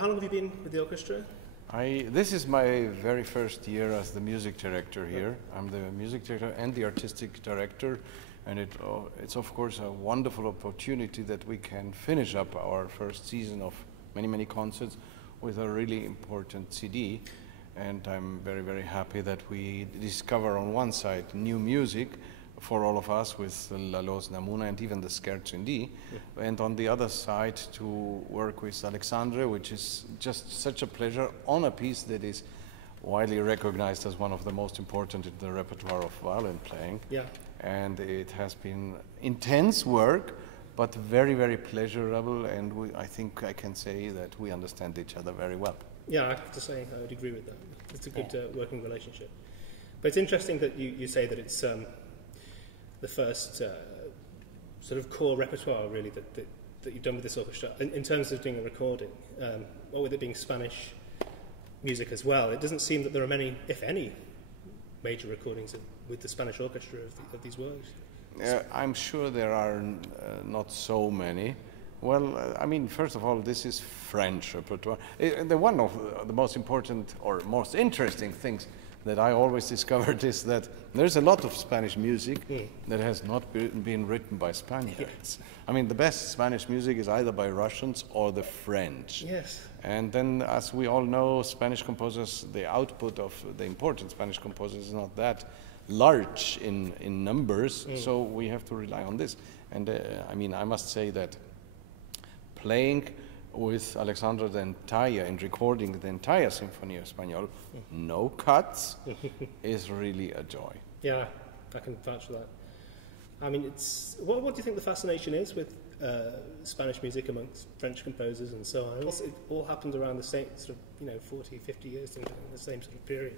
How long have you been with the orchestra? This is my very first year as the music director here. I'm the music director and the artistic director, and it's of course a wonderful opportunity that we can finish up our first season of many concerts with a really important CD. And I'm very happy that we discover on one side new music for all of us with Lalo's Namouna and even the Scherzo in D, and on the other side to work with Alexandre, which is just such a pleasure on a piece that is widely recognized as one of the most important in the repertoire of violin playing. Yeah. And it has been intense work, but very pleasurable, and I think I can say that we understand each other very well. Yeah, I have to say I would agree with that. It's a good working relationship. But it's interesting that you say that it's the first sort of core repertoire really that you've done with this orchestra. In terms of doing a recording, or with it being Spanish music as well, it doesn't seem that there are many, if any, major recordings with the Spanish orchestra of these works. I'm sure there are not so many. Well, I mean, first of all, this is French repertoire. One of the most important or most interesting things that I always discovered is that there's a lot of Spanish music that has not been written by Spaniards. I mean, the best Spanish music is either by Russians or the French. Yes. And then, as we all know, Spanish composers, the output of the important Spanish composers is not that large in numbers, so we have to rely on this. And I mean, I must say that playing with Alexandre the entire and recording the entire Symphonie Espagnole, no cuts, is really a joy. Yeah, I can vouch for that. I mean, what do you think the fascination is with Spanish music amongst French composers and so on? It all happened around the same sort of, 40, 50 years in the same sort of period.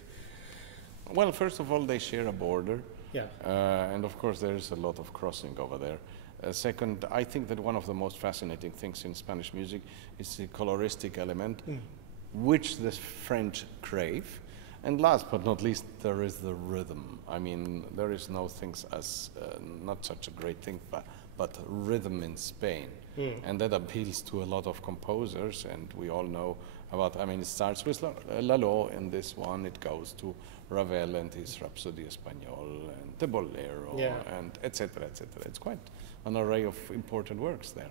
Well, first of all, they share a border. Yeah. And of course, there's a lot of crossing over there. Second, I think that one of the most fascinating things in Spanish music is the coloristic element, which the French crave. And last but not least, there is the rhythm. I mean, there is no things as, not such a great thing, but rhythm in Spain. And that appeals to a lot of composers, and we all know about, I mean, it starts with Lalo in this one, it goes to Ravel and his Rhapsody Espagnole, and the Bolero, and etc. It's quite an array of important works there.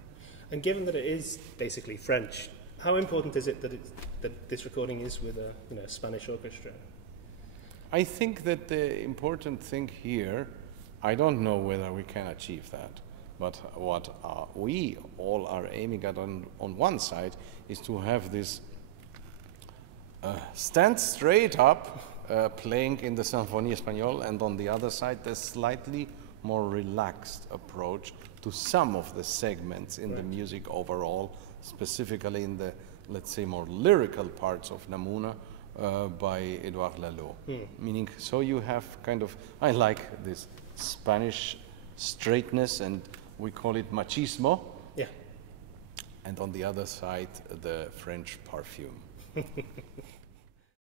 And given that it is basically French, how important is it that this recording is with a Spanish orchestra? I think that the important thing here, I don't know whether we can achieve that, but what we all are aiming at on one side is to have this stand straight up playing in the Symphonie Espagnole, and on the other side the slightly more relaxed approach to some of the segments in the music overall, specifically in the, let's say, more lyrical parts of Namouna by Edouard Lalo. Meaning, so you have kind of, I like this Spanish straightness, and we call it machismo. Yeah. And on the other side, the French perfume.